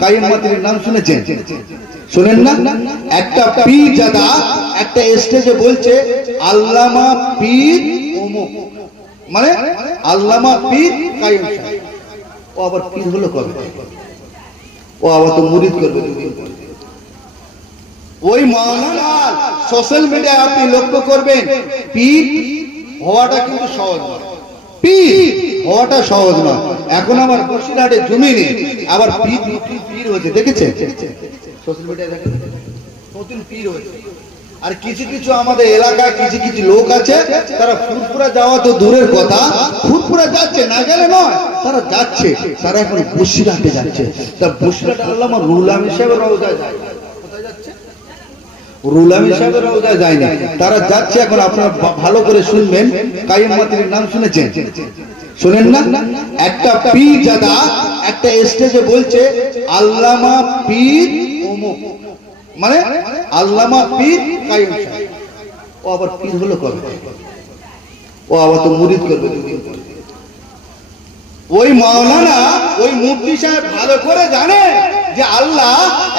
কাইয়ুম মাতির নাম শুনেছেন? শুনেন না? একটা পীর জাদা একটা স্টেজে বলছে আল্লামা পীর অমুক, মানে আল্লামা পীর কাইয়ুম সাহেব। ও আবার পীর হলো কবে? ও আবার তো মুরিদ করবে দুদিন পর। ওই মাওলানা সোশ্যাল মিডিয়ায় আপনি লক্ষ্য করবেন, পীর হওয়াটা কিন্তু সহজ নয়, পীর হওয়াটা সহজ নয়। এখন আমার বসিরহাটে জমিনে আবার পীর হয়েছে, দেখেছেন? সোশ্যাল মিডিয়ায় দেখেন নতুন পীর হয়েছে। আর কিছু কিছু আমাদের এলাকায় কিছু কিছু লোক আছে, তারা ফুরফুরা যাওয়া তো দূরের কথা, ফুরফুরা যাচ্ছে না গেলে নয়, তারা যাচ্ছে, তারা এখন বসিরহাটে যাচ্ছে। তা বসিরহাটে আল্লামা রুহুল আমিন সাহেবের রওজায় যায়, কোথায় যাচ্ছে? রুহুল আমিন সাহেবের রওজায় যায় না, তারা যাচ্ছে। এখন আপনারা ভালো করে শুনবেন, কাইয়ুম মাতির নাম শুনেছেন? শুনেন না? একটা পীর জাদা একটা স্টেজে বলছে আল্লামা পীর অমুক, মানে আল্লামা পীর কাইয়ুম সাহেব। ও আবার পীর হলো কবে? ও আবার তো মুরিদ করবে দুদিন পর। ওই মাওলানা ওই মুফতি সাহেব ভালো করে জানে যে আল্লাহ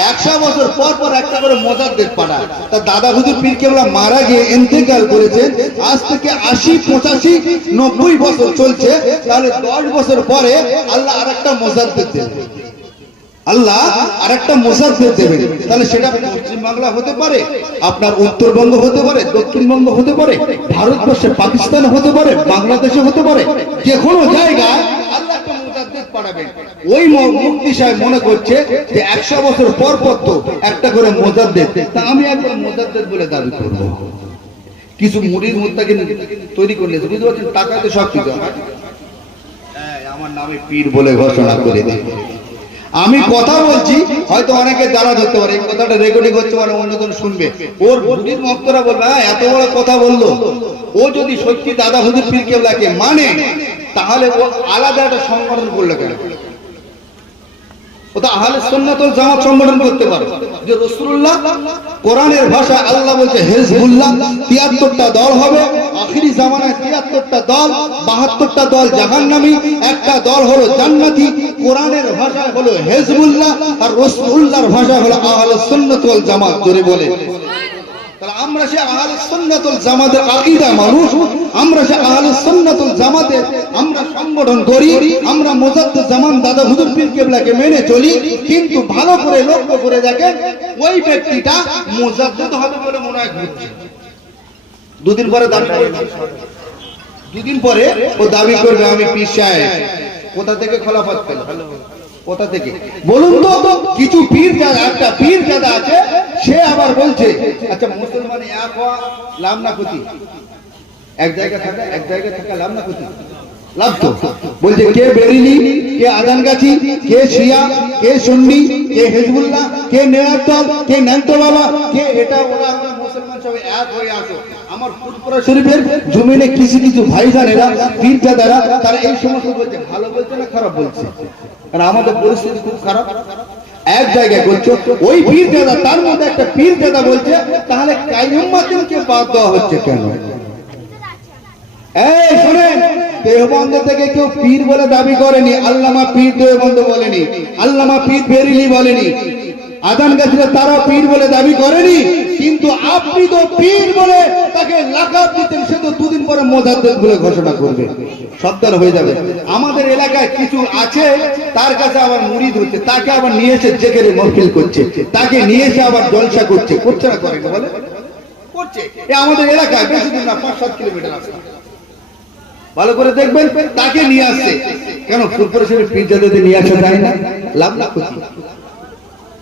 100 বছর পর পর একটা করে মুজাদ্দিদ পাঠায়। তা দাদা হুজুর পীর কেবলা মারা গিয়ে ইন্তেকাল করেছেন, আজ থেকে 80, 85, 90 বছর চলছে, তাহলে 10 বছর পরে আল্লাহ আরেকটা মুজাদ্দিদ দেবেন, আল্লাহ আরেকটা মুজাদ্দিদ দেবেন। তাহলে সেটা পশ্চিম বাংলা হতে পারে, আপনার উত্তরবঙ্গ হতে পারে, দক্ষিণবঙ্গ হতে পারে, ভারতবর্ষে পাকিস্তান হতে পারে, বাংলাদেশে হতে পারে, যে কোনো জায়গায় আল্লাহ একটা মুজাদ্দিদ পাঠাবেন। ওই মুফতি সাহেব মনে করছে যে 100 বছর পর পর তো একটা করে মুজাদ্দিদ, তা আমি একবার মুজাদ্দিদ বলে দাবি করব। কিছু মুরিদ মুত্তাকিন তৈরি করলে বুঝতে পারছেন, টাকাতে সব কিছু হয়, আমার নামে পীর বলে ঘোষণা করে দেয়। আমি কথা বলছি, হয়তো অনেকে যারা ধরতে পারে, এই কথাটা রেকর্ডিং হচ্ছে, মানে অন্যজন শুনবে, ওর মুরিদ ভক্তরা বলবে হ্যাঁ এত বড় কথা বললো। ও যদি সত্যি দাদা হুজুর পীর কেবলাকে মানে, তাহলে ও আলাদা একটা সংগঠন করলো কেন? ও তো আহলে সুন্নাত ওয়াল জামাত সংগঠন করতে পারে। যে রাসূলুল্লাহ কোরআনের ভাষায় আল্লাহ বলছে হিজবুল্লাহ 73টা দল হবে, আখিরি জামানায় 73টা দল, 72টা দল জাহান্নামী, একটা দল হলো জান্নাতি। কোরআনের ভাষায় হলো হিজবুল্লাহ, আর রাসূলুল্লাহর ভাষায় হলো আহলে সুন্নাত ওয়াল জামাত। জোরে বলে। তাহলে আমরা সে আহলে সুন্নাত ওয়াল জামাতের আকীদা মানুষ, আমরা সে আহলে সুন্নাত ওয়াল জামাতের আমরা সংগঠন করি, আমরা মুজাদ্দিদ জামান দাদা হুজুর পীর কেবলাকে মেনে চলি। কিন্তু ভালো করে লক্ষ্য করে দেখেন, ওই ব্যক্তিটা মুজাদ্দিদ হবে বলে মনে হয় ঘুরছে। দুদিন পরে দাবি করবে, দুদিন পরে ও দাবি করবে আমি পীর সাহেব। কোথা থেকে খলাফত পেল? কোথা থেকে বলুন তো? কিছু পীর জাদা, একটা পীর জাদা আছে, সে আবার বলছে আচ্ছা মুসলমান এক হওয়া লাভ না ক্ষতি? এক জায়গায় থাকা, এক জায়গায় থাকা লাভ না ক্ষতি? লাভ তো। বলছে কে বেরিলি, কে আজানগাছি, কে শিয়া, কে সুন্নি, কে হিজবুল্লাহ, কে নেয়াতল, কে নানতো বাবা, কে এটা ওরা, আমরা মুসলমান সবাই এক হয়ে আসো। আমার ফুরফুরা শরীফের জমিনে কিছু কিছু ভাইজানেরা পীর জাদারা, তারা এই সমস্ত বলছে, ভালো বলছে না খারাপ বলছে? কারণ আমাদের পরিস্থিতি খুব খারাপ। এক জায়গায় বলছো ওই পীর জাদা, তার মধ্যে একটা পীর জাদা বলছে তাহলে কাইয়ুম মাতিনকে বাদ দেওয়া হচ্ছে কেন? এই শুনেন, দেওবন্দ থেকে কেউ পীর বলে দাবি করেনি, আল্লামা পীর দেওবন্দ বলেনি, আল্লামা পীর বেরিলি বলেনি, আজানগাছিরা তারা পীর বলে দাবি করেনি। কিন্তু আপনি তো পীর বলে তাকে লাকাব দিতেন, সে তো দুদিন পরে মুজাদ্দিদ বলে ঘোষণা করবে, সর্দার হয়ে যাবে। আমাদের এলাকায় কিছু আছে, তার কাছে আবার মুরিদ হচ্ছে, তাকে আবার নিয়ে এসে জেকেরে মহফিল করছে, তাকে নিয়ে এসে আবার জলসা করছে, করছে না করে বলে করছে। আমাদের এলাকায় বেশি দিন না, 5-7 কিলোমিটার রাস্তা, ভালো করে দেখবেন, তাকে নিয়ে আসছে কেন? ফুরফুরা শরীফ পীর জাদাতে নিয়ে আসা যায় না? লাভ না ক্ষতি?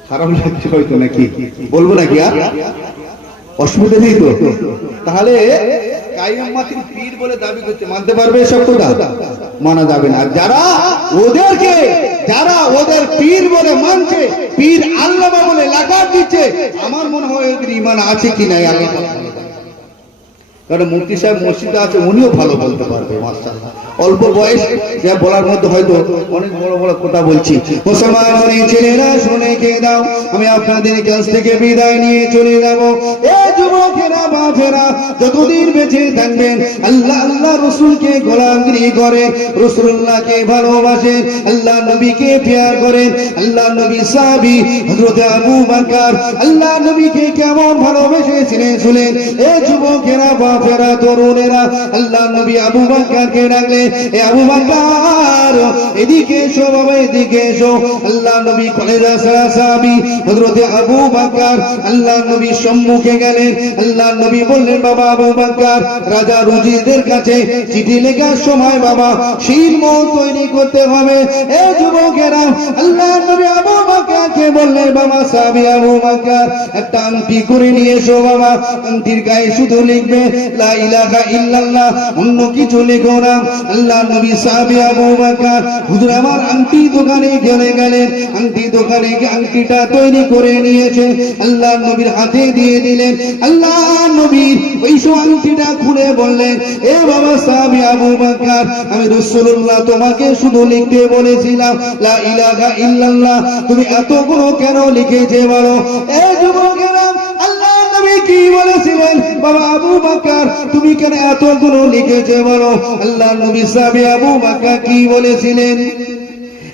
খারাপ লাগছে হয়তো, নাকি বলবো নাকি? আর অসুবিধা নেই তো? তাহলে কাইয়ুম মাতিন পীর বলে দাবি করতে মানতে পারবে এসব কথা? মানা যাবে না। যারা ওদেরকে, যারা ওদের পীর বলে মানছে, পীর আল্লামা বলে লাকাব দিচ্ছে, আমার মনে হয় ওদের ঈমান আছে কি নাই আল্লাহ। কারণ মুফতি সাহেব মসজিদে আছে, উনিও ভালো বলতে পারবে মাশাআল্লাহ। অল্প বয়স, যা বলার মধ্যে হয়তো অনেক বড় বড় কথা বলছি। মুসলমান ছেলেরা শুনে কে দাও, আমি আপনাদের কাছ থেকে বিদায় নিয়ে চলে যাব। এই যুবক যুবকেরা বাপেরা যতদিন বেঁচে থাকবেন আল্লাহ আল্লাহ রসুলকে গোলামগিরি করে, রসুল্লাহকে ভালোবাসেন, আল্লাহ নবীকে প্যার করেন। আল্লাহ নবী সাহাবী হযরত আবু বকর আল্লাহ নবীকে কেমন ভালোবেসেছিলেন শুনেন। এ যুবকেরা বাপেরা তরুণেরা আল্লাহ নবী আবু বকরকে ডাকলেন, এ আবু বকর এদিকে এসো বাবা, এদিকে এসো। আল্লাহ নবী কলেজা সাহাবী হযরত আবু বকর আল্লাহ নবী সম্মুখে গেলেন। আল্লাহ নবী বললেন, বাবা আবু বকর, রাজা রুজিদের কাছে চিঠি লেখার সময় বাবা শিলমোহর তৈরি করতে হবে। এ যুবকেরা আল্লাহ নবী আবু বকরকে বললেন, বাবা সাহাবী আবু বকর একটা আংটি করে নিয়ে এসো বাবা, আংটির গায়ে শুধু লিখবে লা ইলাহা ইল্লাল্লাহ, অন্য কিছু লিখো না। আল্লাহ নবী সাহাবী আবু বকর হুজুর আমার আংটি দোকানে চলে গেলেন, আংটি দোকানে গিয়ে আংটিটা তৈরি করে নিয়েছে, আল্লাহ নবীর হাতে দিয়ে দিলেন। আল্লাহ নবী ওই সব আংটিটা খুলে বললেন, এ বাবা সাহাবী আবু বকর, আমি রাসূলুল্লাহ তোমাকে শুধু লিখতে বলেছিলাম লা ইলাহা ইল্লাল্লাহ, তুমি এতগুলো কেন লিখেছে বলো? এ যুবকেরা আল্লাহ নবী কি বলেছিলেন, বাবা আবু বকর তুমি কেন এতগুলো লিখেছে বলো? আল্লাহ নবী সাহাবী আবু বকর কি বলেছিলেন,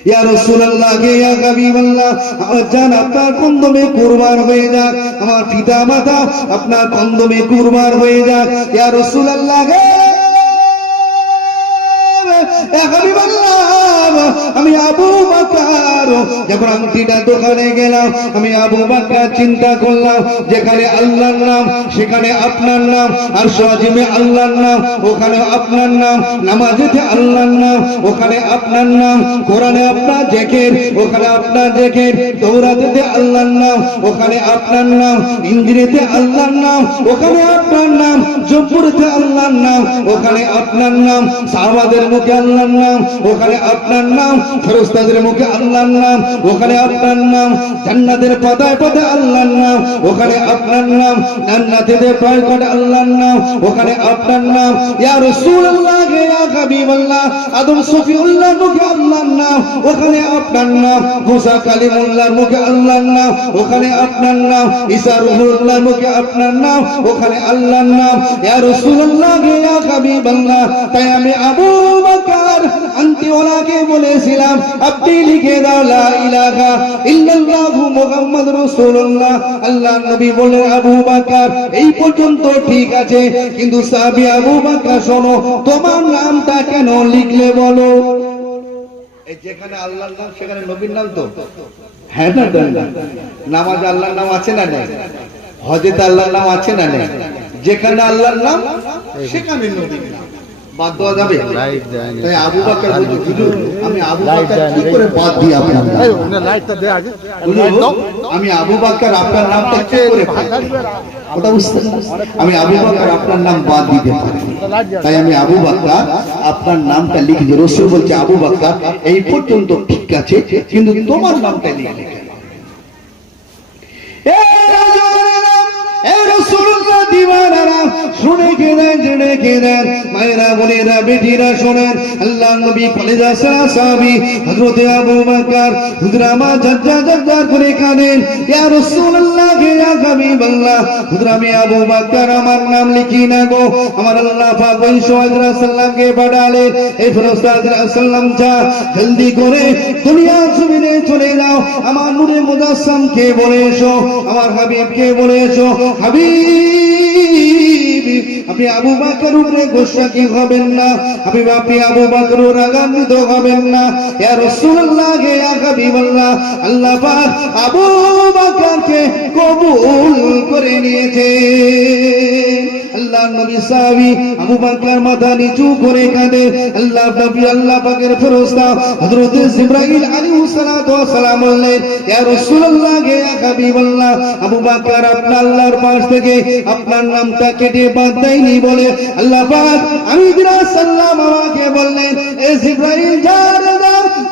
ইয়া রাসূলুল্লাহ ইয়া হাবিবাল্লাহ, আমার জান আপনার কদমে কুরবান হয়ে যাক, আমার পিতা মাতা আপনার কদমে কুরবান হয়ে যাক। ইয়া রাসূলুল্লাহ ইয়া হাবিবাল্লাহ, আমি আবু বকর যখন আংটিটা দোকানে গেলাম, আমি আবু বকর চিন্তা করলাম যেখানে আল্লাহর নাম সেখানে আপনার নাম, আর সাজিমে আল্লাহর নাম ওখানে আপনার নাম, নামাজেতে আল্লাহর নাম ওখানে আপনার নাম, কোরআনে আপনার জিকির ওখানে আপনার জিকির, তাওরাতে আল্লাহর নাম ওখানে আপনার নাম, ইনজিলেতে আল্লাহর নাম ওখানে আপনার নাম, জবুরেতে আল্লাহর নাম ওখানে আপনার নাম, সাহাবাদের মুখে আল্লাহর নাম ওখানে আপনার নাম, ফেরেশতাদের মুখে আল্লাহর নাম ওখানে আপনার নাম, জান্নাতের পাতায় পাতায় আল্লাহর নাম ওখানে আপনার নাম, জান্নাতের পাতায় পাতায় আল্লাহর নাম ওখানে আপনার নাম। ইয়া রাসূলুল্লাহ ইয়া হাবিবাল্লাহ, আদম সফিউল্লাহর মুখে আল্লাহর নাম ওখানে আপনার নাম, মুসা কালিমুল্লাহর মুখে আল্লাহর নাম ওখানে আপনার নাম, ঈসা রূহুল্লাহর মুখে আপনার নাম ওখানে আল্লাহর নাম। ইয়া রাসূলুল্লাহ ইয়া হাবিবাল্লাহ, তাই আমি আবু বকর আংটিওয়ালাকে বলেছিলাম আপনি লিখে দাও লা ইলাহা ইল্লাল্লাহু মুহাম্মাদুর রাসূলুল্লাহ। আল্লাহ নবী বললেন, আবু বকর এই পর্যন্ত ঠিক আছে, কিন্তু সাহাবী আবু বকর শোনো, তোমার নামটা কেন লিখলে বলো? এই যেখানে আল্লাহর নাম সেখানে নবীর নাম তো হ্যাঁ না, নামাজ আল্লাহর নাম আছে না নেই, হজেতে আল্লাহর নাম আছে না নেই, যেখানে আল্লাহর নাম সেখানে নবীর নাম বাদ দেওয়া যাবে? তাই আবু বকর বলছে, হুজুর আমি আবু বকর কি করে বাদ দিই আপনার নাম? আমি আবু বকর আপনার নামটা কি করে ওটা বুঝতে, আমি আবু বকর আপনার নাম বাদ দিতে পারি, তাই আমি আবু বকর আপনার নামটা লিখে, রাসূল বলছে আবু বকর এই পর্যন্ত ঠিক আছে, কিন্তু তোমার নামটা লিখে। শুনে কেনেন জেনে কেনেন মায়েরা বোনেরা বেটিরা শোনেন, আল্লাহ নবী কলেজা সাহাবী হযরত আবু বকর হুজুর আমার ঝরঝর করে কাঁদেন, ইয়া রাসূলুল্লাহ ইয়া হাবিবাল্লাহ, হুজুর আমি আবু বকর আমার নাম লিখি না গো। আমার আল্লাহ পাক ওই সাল্লামকে পাঠালেন, এই ফেরেশতা সাল্লাম যা জলদি করে দুনিয়া জমিনে চলে যাও, আমার নূরে মুজাসসামকে বলে এসো, আমার হাবিবকে বলে এসো, হাবিব আপনি আবু বকর উপরে গোসা কি হবেন না, হাবিব আপনি আবু বকর রাগান্বিত হবেন না। ইয়া রাসূলুল্লাহ ইয়া হাবিবাল্লাহ, আল্লাহ পাক আবু বকরকে কবুল করে নিয়েছে। আল্লাহ নবী সাহাবী আবু বকর মাথা নিচু করে কাঁদে, আল্লাহ নবী আল্লাহ পাকের ফেরেশতা হযরত জিবরাইল আলাইহিস সালাতু ওয়াস সালাম বললেন, ইয়া রাসূলুল্লাহ ইয়া হাবিবাল্লাহ, আবু বকর আপনার আল্লাহর পাশ থেকে আপনার নামটা কেটে বাদ দেয়নি বলে আল্লাহ পাক আমি সাল্লাম আমাকে বললেন, এ জিবরাইল যা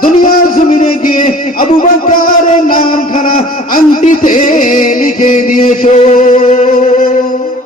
দুনিয়ার জমিনে গিয়ে আবু বকরের নামখানা আংটিতে লিখে দিয়েছো।